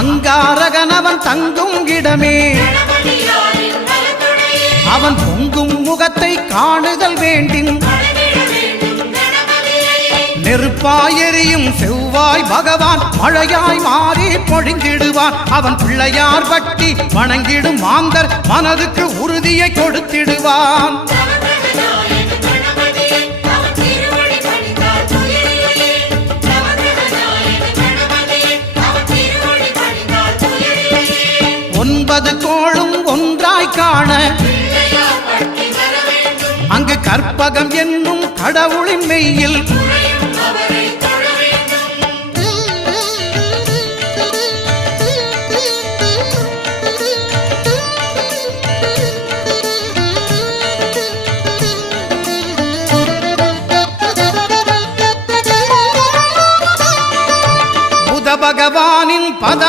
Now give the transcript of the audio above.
அங்காரகன் அவன் தங்கும் இடமே அவன் பொங்கும் முகத்தை காணுதல் வேண்டின் நெருப்பாய் எரியும் செவ்வாய் பகவான் மழையாய் மாறி பொழிந்திடுவான் அவன் பிள்ளையார் பட்டி வணங்கிடும் மாந்தர் மனதுக்கு உறுதியை கொடுத்திடுவான் ஒன்பது கோளும் ஒன்றாய் காண அங்கு கற்பகம் என்னும் கடவுளின் மெய்யில் புத பகவானின் பத